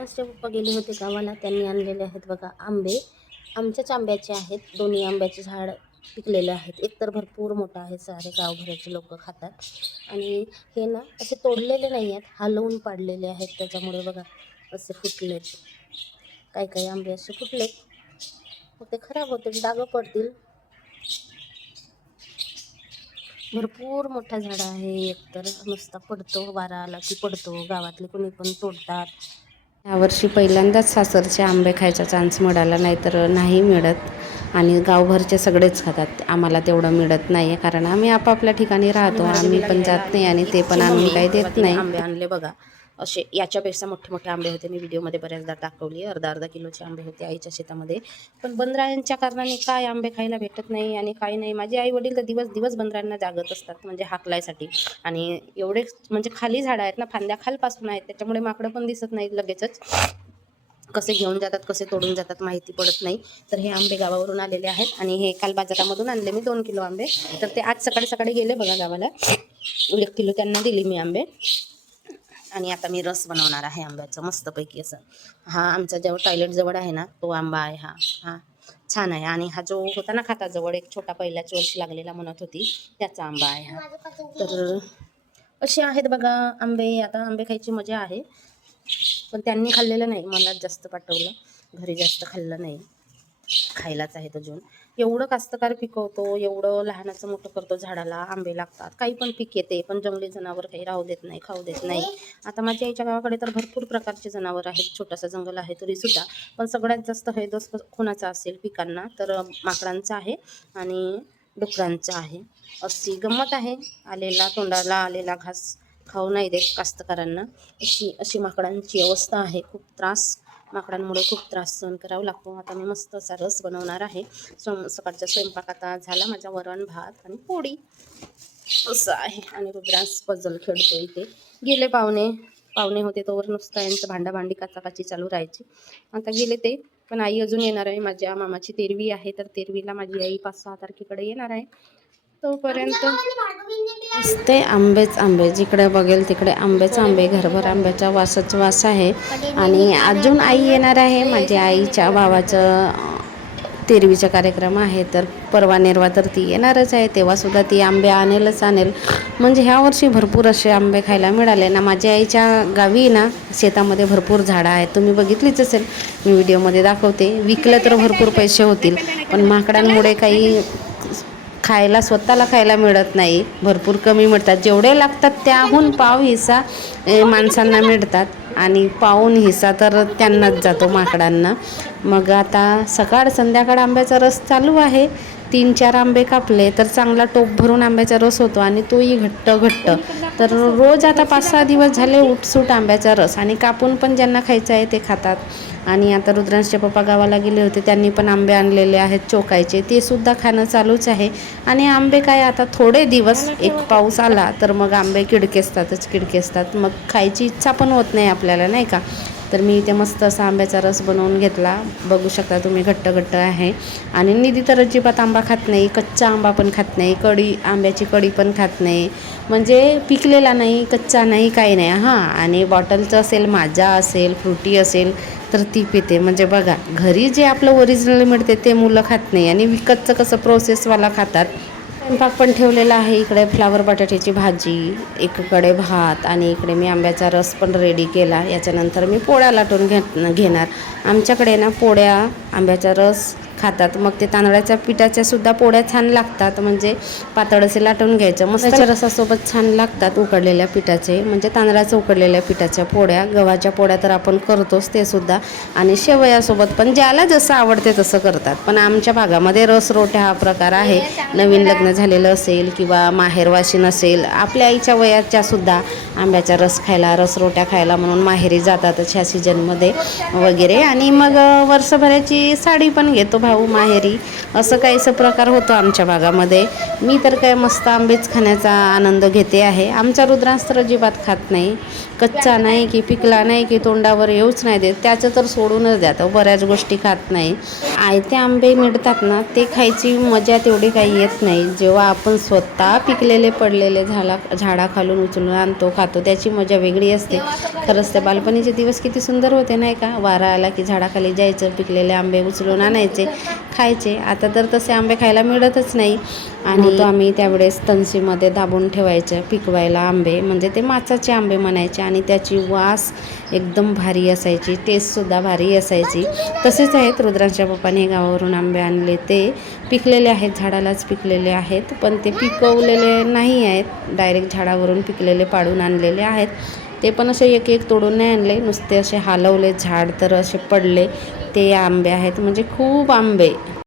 रुद्रांशचे पप्पा गेले होते गावाला. त्यांनी आणलेले आहेत बघा आंबे. आमच्याच आंब्याचे आहेत. दोन्ही आंब्याचे झाड पिकलेले आहेत. एक तर भरपूर मोठा आहे, सारे गावभराचे लोक खातात. आणि हे ना असे तोडलेले नाही आहेत, हलवून पाडलेले आहेत. त्याच्यामुळे बघा असे फुटलेत. काही काही आंबे असे फुटलेत, मग ते खराब होतील, डाग पडतील. भरपूर मोठा झाड आहे. एकतर नुसता पडतो, वारा आला की पडतो. गावातले कोणी पण तोडतात. यावर्षी पहिल्यांदाच सासरचे आंबे खायचा चान्स मिळाला, नाहीतर नाही मिळत. आणि गावभरचे सगळेच खातात, आम्हाला तेवढं मिळत नाही आहे, कारण आम्ही आपापल्या ठिकाणी राहतो. आम्ही पण जात नाही आणि ते पण आणून काही देत नाही. आंबे आणले बघा असे, याच्यापेक्षा मोठे मोठे आंबे होते. मी व्हिडिओमध्ये बऱ्याचदा दाखवली. अर्धा अर्धा किलोचे आंबे होते आईच्या शेतामध्ये. पण बंदरांच्या कारणाने काय आंबे खायला भेटत नाही आणि काही नाही. माझे आई वडील तर दिवस दिवस बंदरांना जागत असतात, म्हणजे हाकलायसाठी. आणि एवढे म्हणजे खाली झाडं आहेत ना, फांद्या खालपासून आहेत, त्याच्यामुळे माकडं पण दिसत नाहीत लगेचच. कसे घेऊन जातात, कसे तोडून जातात माहिती पडत नाही. तर हे आंबे गावावरून आलेले आहेत आणि हे काल बाजारामधून आणले मी 2 किलो आंबे. तर ते आज सकाळी सकाळी गेले बघा गावाला. 1 किलो त्यांना दिली मी आंबे. आणि आता मी रस बनवणार आहे आंब्याचं मस्तपैकी असं. हा आमचा जेव्हा टॉयलेट जवळ आहे ना, तो आंबा आहे हा. हा छान आहे. आणि हा जो होता ना खाता जवळ, एक छोटा पहिल्याच वर्षी लागलेला म्हणत होती, त्याचा आंबा आहे हा. तर असे आहेत बघा आंबे. आता आंबे खायची मजा आहे, पण त्यांनी खाल्लेलं नाही, मला जास्त पाठवलं. घरी जास्त खाल्लं नाही, खायलाच आहेत अजून. एवढं कास्तकार पिकवतो, एवढं लहानाचं मोठं करतो, झाडाला आंबे लागतात, काही पण पीक येते, पण जंगली जनावर काही राहू देत नाही, खाऊ देत नाही. आता माझ्या आईच्या गावाकडे तर भरपूर प्रकारचे जनावर आहेत. छोटासा जंगल आहे तरी सुद्धा. पण सगळ्यात जास्त हैदोस कोणाचा असेल पिकांना, तर माकडांचा आहे आणि डुकरांचा आहे. अशी गंमत आहे. आलेला तोंडाला आलेला घास खाऊ नाही देत कास्तकारांना, अशी माकडांची अवस्था आहे. खूप त्रास, माकडांमुळे खूप त्रास सहन करावा लागतो. आता मी मस्त असा रस बनवणार आहे. सकाळचा स्वयंपाक आता झाला माझा, वरण भात आणि पोळी असं आहे. आणि रुद्रांश पजल खेळतो इथे. गेले पाहुणे होते तोवर नुसतं यांचं भांडाभांडी काचाकाची चालू राहायची. आता गेले ते, पण आई अजून येणार आहे. माझ्या मामाची तेरवी आहे, तर तेरवीला माझी आई 5-6 तारखेकडे येणार आहे. तोपर्यंत असते आंबेच आंबे, जिकडे बघेल तिकडे आंबेच आंबे, घरभर आंब्याचा वासच वास आहे. आणि अजून आई येणार आहे. माझ्या आईच्या भावाचं तेरवीचा कार्यक्रम आहे, तर परवा नेरवा तर ती येणारच आहे. तेव्हासुद्धा ती आंबे आणेलच आणेल. म्हणजे ह्या वर्षी भरपूर असे आंबे खायला मिळाले ना. माझ्या आईच्या गावी ना शेतामध्ये भरपूर झाडं आहेत, तुम्ही बघितलीच असेल, मी व्हिडिओमध्ये दाखवते. विकलं तर भरपूर पैसे होतील, पण माकडांमुळे काही खायला स्वतःला खायला मिळत नाही, भरपूर कमी मिळतात. जेवढे लागतात त्याहून पाव हिस्सा माणसांना मिळतात आणि पाऊण हिस्सा तर त्यांनाच जातो माकडांना. मग आता सकाळ संध्याकाळ आंब्याचा रस चालू आहे. 3-4 आंबे कापले तर चांगला टोप भरून आंब्याचा रस होतो आणि तोही घट्ट घट्ट. तर रोज आता 5-6 दिवस झाले उठसूट आंब्याचा रस. आणि कापून पण ज्यांना खायचं आहे ते खातात. आणि आता रुद्रांशचे पप्पा गावाला गेले होते, त्यांनी पण आंबे आणलेले आहेत चोकायचे, ते सुद्धा खाणं चालूच आहे. आणि आंबे काय आता थोडे दिवस, एक पाऊस आला तर मग आंबे किडकेसतात, मग खायची इच्छा पण होत नाही आपल्याला, नाही का. तर मी इथे मस्त असा आंब्याचा रस बनवून घेतला. बघू शकता तुम्ही, घट्ट घट्ट आहे. आणि निधी तर अजिबात आंबा खात नाही, कच्चा आंबा पण खात नाही, आंब्याची कढी पण खात नाही. म्हणजे पिकलेला नाही, कच्चा नाही, काही नाही. हां, आणि बॉटलचं असेल, माझा असेल, फ्रुटी असेल तर ती पिते. म्हणजे बघा, घरी जे आपलं ओरिजिनल मिळते ते मुलं खात नाही आणि विकतचं कसं प्रोसेसवाला खातात. स्वयंपाक पण ठेवलेला आहे. इकडे फ्लावर बटाट्याची भाजी, एकीकडे भात, आणि इकडे मी आंब्याचा रस पण रेडी केला. याच्यानंतर मी पोळ्या लाटून घेणार. आमच्याकडे ना पोळ्या, आंब्याचा रस खातात. मग ते तांदळाच्या पिठाच्या सुद्धा पोळ्या छान लागतात, म्हणजे पातळ असे लाटून घ्यायचं, मस्त रसासोबत छान लागतात. उकडलेल्या पिठाचे, म्हणजे तांदळाचं उकडलेल्या पिठाच्या पोळ्या. गव्हाच्या पोळ्या तर आपण करतोच ते सुद्धा, आणि शेवयासोबत पण ज्याला जसं आवडते तसं करतात. पण आमच्या भागामध्ये रस रोट्या हा प्रकार आहे. नवीन लग्न झालेलं असेल किंवा माहेरवाशी नसेल, आपल्या आईच्या वयाच्या सुद्धा आंब्याचा रस खायला, रस रोट्या खायला म्हणून माहेरी जातातच ह्या सीजनमध्ये वगैरे. आणि मग वर्षभराची साडी पण घेतो भाऊ माहेरी, असं काहीसं प्रकार होतो आमच्या भागामध्ये. मी तर काय मस्त आंबेच खाण्याचा आनंद घेते आहे. आमचा रुद्रांश तर अजिबात खात नाही. कच्चा नाही की पिकला नाही की तोंडावर येऊच नाही देत, त्याचं तर सोडूनच द्या, तो बऱ्याच गोष्टी खात नाही. आयते आंबे मिळतात ना, ते खायची मजा तेवढी काही येत नाही. जेव्हा आपण स्वतः पिकलेले पडलेले झाडाखालून उचलून आणतो, खातो, त्याची मजा वेगळी असते. खरंच ते बालपणीचे दिवस किती सुंदर होते नाही का. वारा आला की झाडाखाली जायचं, पिकलेले आंबे उचलून आणायचे, खायचे. आता तर तसे आंबे खायला मिळतच नाही. आणि तो आम्ही त्यावेळेस तणसीमध्ये दाबून ठेवायचं पिकवायला आंबे, म्हणजे ते माचाचे आंबे म्हणायचे. आणि त्याची वास एकदम भारी असायची, टेस्टसुद्धा भारी असायची. तसेच आहेत रुद्रांच्या पप्पाने गावावरून आंबे आणले, ते पिकलेले आहेत, झाडालाच पिकलेले आहेत, पण ते पिकवलेले नाही आहेत, डायरेक्ट झाडावरून पिकलेले पाडून आणलेले आहेत. ते पण असे एक एक तोडून नाही आणले, नुसते असे हलवले झाड तर असे पडले ते आंबे आहेत. म्हणजे खूप आंबे.